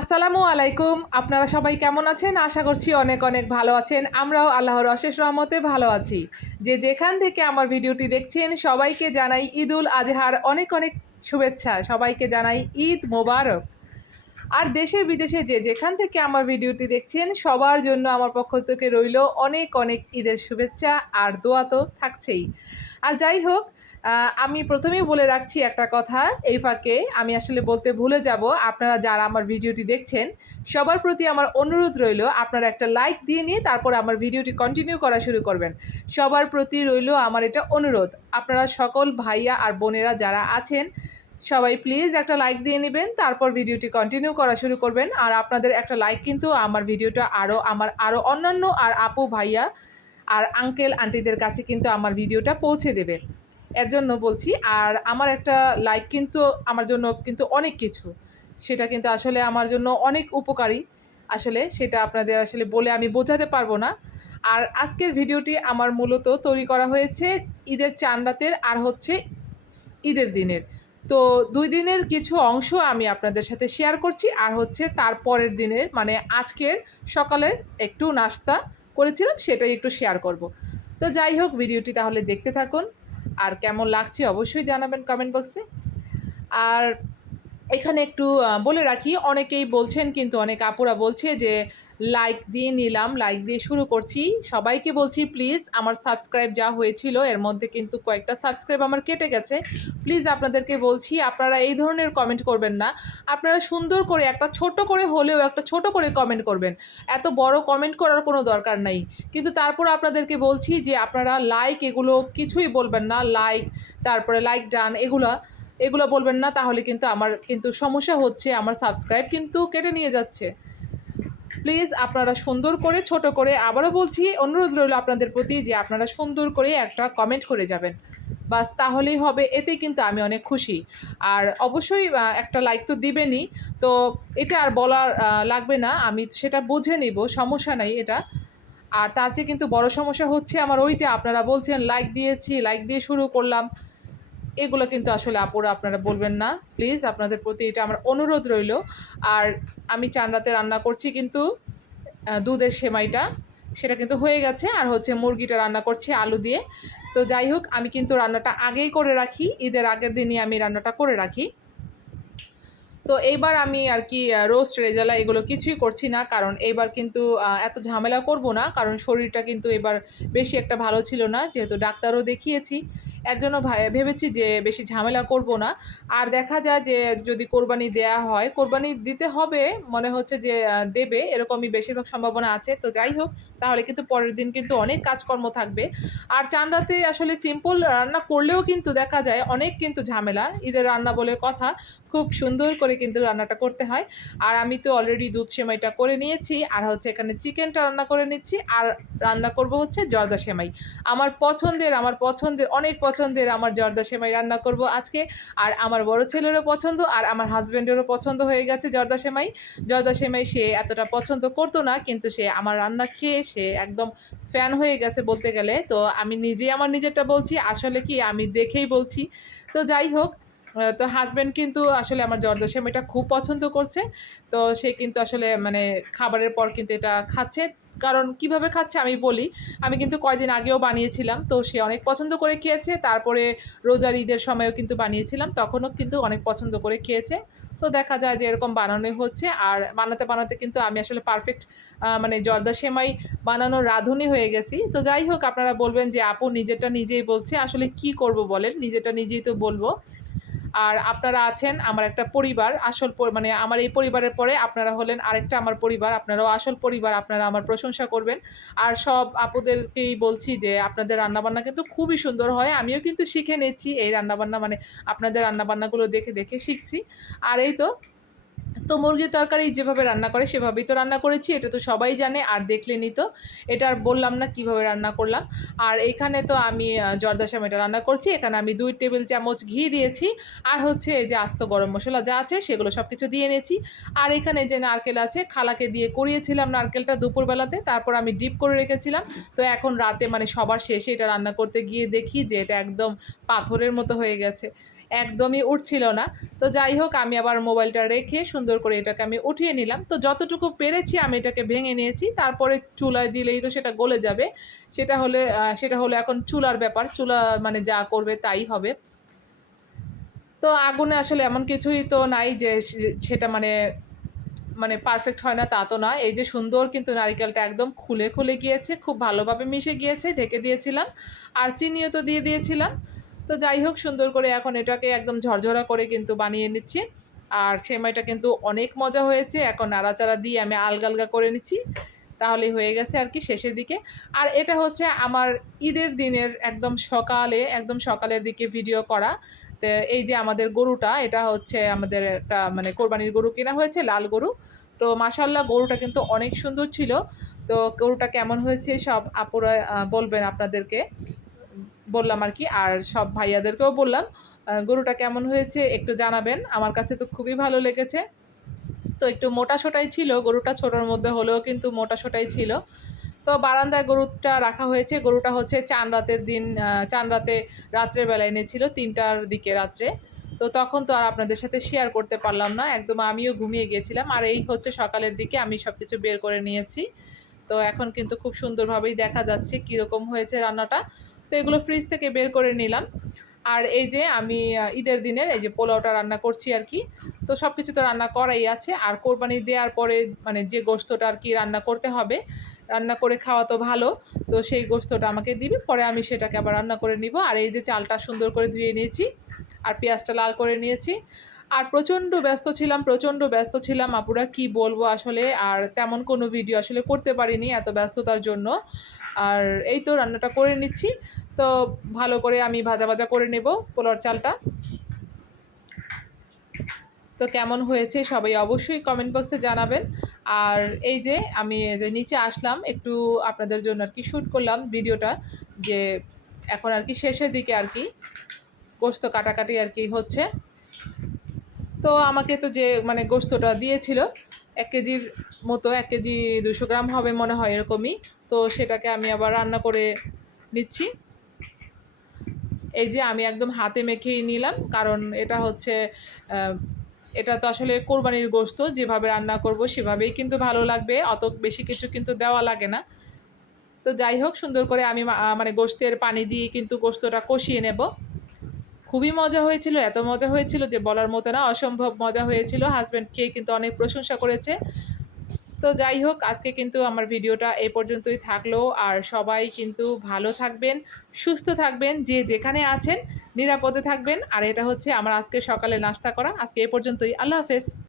আসসালামু আলাইকুম। আপনারা সবাই কেমন আছেন? আশা করছি অনেক অনেক ভালো আছেন। আমরাও আল্লাহর অশেষ রহমতে ভালো আছি। যে যেখান থেকে আমার ভিডিওটি দেখছেন সবাইকে জানাই ঈদুল আজহার অনেক অনেক শুভেচ্ছা। সবাইকে জানাই ঈদ মোবারক। আর দেশে বিদেশে যে যেখান থেকে আমার ভিডিওটি দেখছেন সবার জন্য আমার পক্ষ থেকে রইল অনেক অনেক ঈদের শুভেচ্ছা আর দোয়া তো থাকছেই। আর যাই হোক, আমি প্রথমেই বলে রাখছি একটা কথা, এই ফাঁকে আমি আসলে বলতে ভুলে যাব, আপনারা যারা আমার ভিডিওটি দেখছেন সবার প্রতি আমার অনুরোধ রইল আপনারা একটা লাইক দিয়ে নিয়ে তারপর আমার ভিডিওটি কন্টিনিউ করা শুরু করবেন। সবার প্রতি রইল আমার এটা অনুরোধ, আপনারা সকল ভাইয়া আর বোনেরা যারা আছেন সবাই প্লিজ একটা লাইক দিয়ে নেবেন, তারপর ভিডিওটি কন্টিনিউ করা শুরু করবেন। আর আপনাদের একটা লাইক কিন্তু আমার ভিডিওটা আরও অন্যান্য আর আপু ভাইয়া আর আঙ্কেল আন্টিদের কাছে কিন্তু আমার ভিডিওটা পৌঁছে দেবে, এর জন্য বলছি। আর আমার একটা লাইক কিন্তু আমার জন্য কিন্তু অনেক কিছু, সেটা কিন্তু আসলে আমার জন্য অনেক উপকারী, আসলে সেটা আপনাদের আসলে বলে আমি বোঝাতে পারবো না। আর আজকের ভিডিওটি আমার মূলত তৈরি করা হয়েছে ঈদের চাঁদ রাতের আর হচ্ছে ঈদের দিনের। তো ২ দিনের কিছু অংশ আমি আপনাদের সাথে শেয়ার করছি, আর হচ্ছে তার পরের দিনের মানে আজকের সকালের একটু নাস্তা করেছিলাম সেটাই একটু শেয়ার করব। তো যাই হোক, ভিডিওটি তাহলে দেখতে থাকুন, আর কেমন লাগছে অবশ্যই জানাবেন কমেন্ট বক্সে। আর এখানে একটু বলে রাখি, অনেকেই বলছেন কিন্তু অনেক আপুরা বলছে যে লাইক দিয়ে নিলাম, লাইক দিয়ে শুরু করছি। সবাইকে বলছি প্লিজ, আমার সাবস্ক্রাইব যা হয়েছিল এর মধ্যে কিন্তু কয়েকটা সাবস্ক্রাইব আমার কেটে গেছে। প্লিজ আপনাদেরকে বলছি আপনারা এই ধরনের কমেন্ট করবেন না, আপনারা সুন্দর করে একটা ছোট করে হলেও একটা ছোট করে কমেন্ট করবেন। এত বড় কমেন্ট করার কোনো দরকার নাই, কিন্তু তারপর আপনাদেরকে বলছি যে আপনারা লাইক এগুলো কিছুই বলবেন না, লাইক তারপরে লাইক ডান এগুলো বলবেন না, তাহলে কিন্তু আমার কিন্তু সমস্যা হচ্ছে, আমার সাবস্ক্রাইব কিন্তু কেটে নিয়ে যাচ্ছে। প্লিজ আপনারা সুন্দর করে ছোট করে, আবারও বলছি অনুরোধ রইল আপনাদের প্রতি যে আপনারা সুন্দর করে একটা কমেন্ট করে যাবেন, বাস তাহলেই হবে, এতেই কিন্তু আমি অনেক খুশি। আর অবশ্যই একটা লাইক তো দিবেনই, তো এটা আর বলার লাগবে না, আমি সেটা বুঝে নিব, সমস্যা নাই এটা। আর তার চেয়ে কিন্তু বড় সমস্যা হচ্ছে আমার ওইটা, আপনারা বলছেন লাইক দিয়েছি, লাইক দিয়ে শুরু করলাম, এগুলো কিন্তু আসলে আপুরা আপনারা বলবেন না প্লিজ, আপনাদের প্রতি এটা আমার অনুরোধ রইল। আর আমি চাঁদ রাতে রান্না করছি কিন্তু দুধের সেমাইটা, সেটা কিন্তু হয়ে গেছে, আর হচ্ছে মুরগিটা রান্না করছি আলু দিয়ে। তো যাই হোক, আমি কিন্তু রান্নাটা আগেই করে রাখি, ঈদের আগের দিনই আমি রান্নাটা করে রাখি। তো এইবার আমি আর কি রোস্ট রেজালা এগুলো কিছুই করছি না, কারণ এইবার কিন্তু এত ঝামেলা করব না, কারণ শরীরটা কিন্তু এবার বেশি একটা ভালো ছিল না, যেহেতু ডাক্তারও দেখিয়েছি, এর জন্য ভেবেছি যে বেশি ঝামেলা করব না। আর দেখা যায় যে যদি কোরবানি দেয়া হয়, কোরবানি দিতে হবে মনে হচ্ছে যে দেবে এরকমই বেশিরভাগ সম্ভাবনা আছে। তো যাই হোক, তাহলে কিন্তু পরের দিন কিন্তু অনেক কাজকর্ম থাকবে। আর চাঁদ রাতে আসলে সিম্পল রান্না করলেও কিন্তু দেখা যায় অনেক কিন্তু ঝামেলা, ঈদের রান্না বলে কথা, খুব সুন্দর করে কিন্তু রান্নাটা করতে হয়। আর আমি তো অলরেডি দুধ সেমাইটা করে নিয়েছি, আর হচ্ছে এখানে চিকেনটা রান্না করে নিচ্ছি, আর রান্না করব হচ্ছে জর্দা সেমাই, আমার পছন্দের অনেক পছন্দের আমার জর্দা সেমাই রান্না করব আজকে। আর আমার বড় ছেলেরও পছন্দ, আর আমার হাজব্যান্ডেরও পছন্দ হয়ে গেছে জর্দা সেমাই সে এতটা পছন্দ করতো না, কিন্তু সে আমার রান্না খেয়ে সে একদম ফ্যান হয়ে গেছে বলতে গেলে। তো আমি নিজেই আমার নিজেরটা বলছি, আসলে কি আমি দেখেই বলছি। তো যাই হোক, তো হাজব্যান্ড কিন্তু আসলে আমার জর্দা সেমাইটা খুব পছন্দ করছে। তো সে কিন্তু আসলে মানে খাবারের পর কিন্তু এটা খাচ্ছে, কারণ কিভাবে খাচ্ছে আমি বলি, আমি কিন্তু কয়দিন আগেও বানিয়েছিলাম, তো সে অনেক পছন্দ করে খেয়েছে। তারপরে রোজার ঈদের সময়ও কিন্তু বানিয়েছিলাম, তখনও কিন্তু অনেক পছন্দ করে খেয়েছে। তো দেখা যায় যে এরকম বানানোই হচ্ছে, আর বানাতে বানাতে কিন্তু আমি আসলে পারফেক্ট মানে জর্দা সেমাই বানানোর রাঁধুনি হয়ে গেছি। তো যাই হোক, আপনারা বলবেন যে আপু নিজেরটা নিজেই বলছে, আসলে কি করব বলেন, নিজেরটা নিজেই তো বলবো। আর আপনারা আছেন আমার একটা পরিবার, মানে আমার এই পরিবারের পরে আপনারা হলেন আরেকটা আমার পরিবার, আপনারাও আসল পরিবার, আপনারা আমার প্রশংসা করবেন। আর সব আপুদেরকেই বলছি যে আপনাদের রান্নাবান্না কিন্তু খুবই সুন্দর হয়, আমিও কিন্তু শিখে নিচ্ছি এই রান্নাবান্না, মানে আপনাদের রান্নাবান্নাগুলো দেখে দেখে শিখছি। আর এই তো মুরগির তরকারি যেভাবে রান্না করে সেভাবেই তো রান্না করেছি, এটা তো সবাই জানে, আর দেখলেনই তো, এটা আর বললাম না কিভাবে রান্না করলাম। আর এখানে তো আমি জর্দা সেমাইটা রান্না করছি, এখানে আমি 2 টেবিল চামচ ঘি দিয়েছি, আর হচ্ছে এই যে আস্ত গরম মশলা যা আছে সেগুলো সব কিছু দিয়ে নিয়েছি। আর এখানে যে নারকেল আছে, খালাকে দিয়ে কুড়িয়েছিলাম নারকেলটা দুপুরবেলাতে, তারপর আমি ডিপ করে রেখেছিলাম। তো এখন রাতে মানে সবার শেষে এটা রান্না করতে গিয়ে দেখি যে এটা একদম পাথরের মতো হয়ে গেছে। একদমই উঠছিল না। তো যাই হোক আমি আবার মোবাইলটা রেখে সুন্দর করে এটাকে আমি উঠিয়ে নিলাম। তো যতটুকু পেরেছি আমি এটাকে ভেঙে নিয়েছি। তারপরে চুলায় দিলেই তো সেটা গলে যাবে। সেটা হলো এখন চুলার ব্যাপার। চুলা মানে যা করবে তাই হবে। তো আগুনে আসলে এমন কিছুই তো নাই যে সেটা মানে মানে পারফেক্ট হয় না তা তো না। এই যে সুন্দর কিন্তু নারিকেলটা একদম খুলে গিয়েছে। খুব ভালোভাবে মিশে গিয়েছে। ঢেকে দিয়েছিলাম। আর চিনিও তো দিয়ে দিয়েছিলাম। তো যাই হোক সুন্দর করে এখন এটাকে একদম ঝরঝরা করে কিন্তু বানিয়ে নিচ্ছি। আর সেমাইটা কিন্তু অনেক মজা হয়েছে। এখন নাড়াচাড়া দিয়ে আমি আলগা করে নিচ্ছি। তাহলেই হয়ে গেছে আর কি শেষের দিকে। আর এটা হচ্ছে আমার ঈদের দিনের একদম সকালের দিকে ভিডিও করা। তো এই যে আমাদের গরুটা, এটা হচ্ছে আমাদের একটা মানে কোরবানির গরু কেনা হয়েছে, লাল গরু। তো মাশাআল্লাহ গরুটা কিন্তু অনেক সুন্দর ছিল। তো গরুটা কেমন হয়েছে সব আপুরা বলবেন আপনাদেরকে। বললাম আর কি। আর সব ভাইয়াদেরকেও বললাম, গরুটা কেমন হয়েছে একটু জানাবেন। আমার কাছে তো খুবই ভালো লেগেছে। তো একটু মোটা-সোটাই ছিল গরুটা, ছোটোর মধ্যে হলেও কিন্তু মোটা-সোটাই ছিল। তো বারান্দায় গরুটা রাখা হয়েছে। গরুটা হচ্ছে চাঁদ রাতে রাত্রের বেলা এনেছিল ৩টার দিকে রাত্রে। তো তখন তো আর আপনাদের সাথে শেয়ার করতে পারলাম না। একদম আমিও ঘুমিয়ে গিয়েছিলাম। আর এই হচ্ছে সকালের দিকে আমি সবকিছু বের করে নিয়েছি। তো এখন কিন্তু খুব সুন্দরভাবেই দেখা যাচ্ছে কীরকম হয়েছে রান্নাটা। তো এগুলো ফ্রিজ থেকে বের করে নিলাম। আর এই যে আমি ঈদের দিনের এই যে পোলাওটা রান্না করছি আর কি। তো সব কিছু তো রান্না করাই আছে। আর কোরবানি দেওয়ার পরে মানে যে গোশতটা আর কি রান্না করতে হবে, রান্না করে খাওয়া তো ভালো। তো সেই গোশতটা আমাকে দিবে, পরে আমি সেটাকে আবার রান্না করে নিব। আর এই যে চালটা সুন্দর করে ধুয়ে নিয়েছি, আর পেঁয়াজটা লাল করে নিয়েছি। আর প্রচণ্ড ব্যস্ত ছিলাম আপুরা, কি বলবো আসলে। আর তেমন কোনো ভিডিও আসলে করতে পারিনি এত ব্যস্ততার জন্য। আর এই তো রান্নাটা করে নিচ্ছি। তো ভালো করে আমি ভাজা করে নেব পোলাওর চালটা। তো কেমন হয়েছে সবাই অবশ্যই কমেন্ট বক্সে জানাবেন। আর এই যে আমি এই যে নিচে আসলাম একটু আপনাদের জন্য আর কি শ্যুট করলাম ভিডিওটা, যে এখন আর কি শেষের দিকে আর কি গোশত কাটাকাটি আর কি হচ্ছে। তো আমাকে তো যে মানে গোশতটা দিয়েছিল ১ কেজির মতো, ১ কেজি ২০০ গ্রাম হবে মনে হয় এরকমই। তো সেটাকে আমি আবার রান্না করে নিচ্ছি। এই যে আমি একদম হাতে মেখেই নিলাম, কারণ এটা হচ্ছে এটা তো আসলে কোরবানির গোশত, যেভাবে রান্না করব সেভাবেই কিন্তু ভালো লাগবে, অত বেশি কিছু কিন্তু দেওয়া লাগে না। তো যাই হোক সুন্দর করে আমি মানে গোশতের পানি দিয়ে কিন্তু গোশতটা কষিয়ে নেব। খুবই মজা হয়েছিল, এত মজা হয়েছিল যে বলার মতো না, অসম্ভব মজা হয়েছিল। হাজব্যান্ড খেয়ে কিন্তু অনেক প্রশংসা করেছে। তো যাই হোক আজকে কিন্তু আমার ভিডিওটা এই পর্যন্তই থাকলো। আর সবাই কিন্তু ভালো থাকবেন, সুস্থ থাকবেন, যে যেখানে আছেন নিরাপদে থাকবেন। আর এটা হচ্ছে আমার আজকে সকালে নাস্তা করা। আজকে এ পর্যন্তই। আল্লাহ হাফেজ।